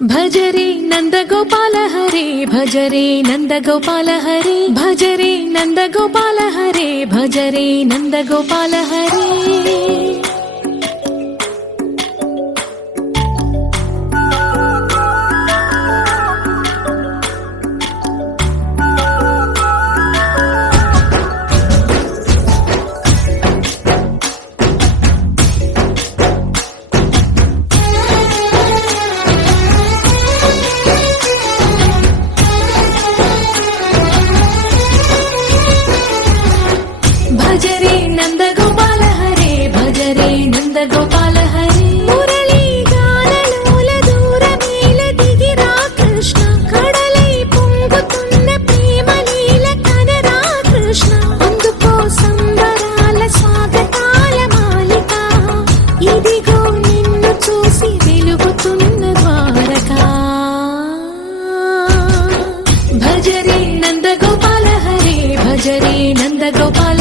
భజరే నందగోపాల హరే భజరే నందగోపాల హరే భజరే నందగోపాల హరే భజరే నందగోపాల హరే భజరే నందగోపాల హరే భజరే నందగోపాల హరే మురళీ గానలోల దూరమేల దిగిరా కృష్ణ కడలై పొంగుతున్న ప్రేమలీల కనరా కృష్ణ అందుకో సంబరాల స్వాగతాల మాలిక ఇదిగో నిన్ను చూసి వెలుగుతున్న ద్వారకా భజరే నందగోపాల హరే భజరే నందగోపాల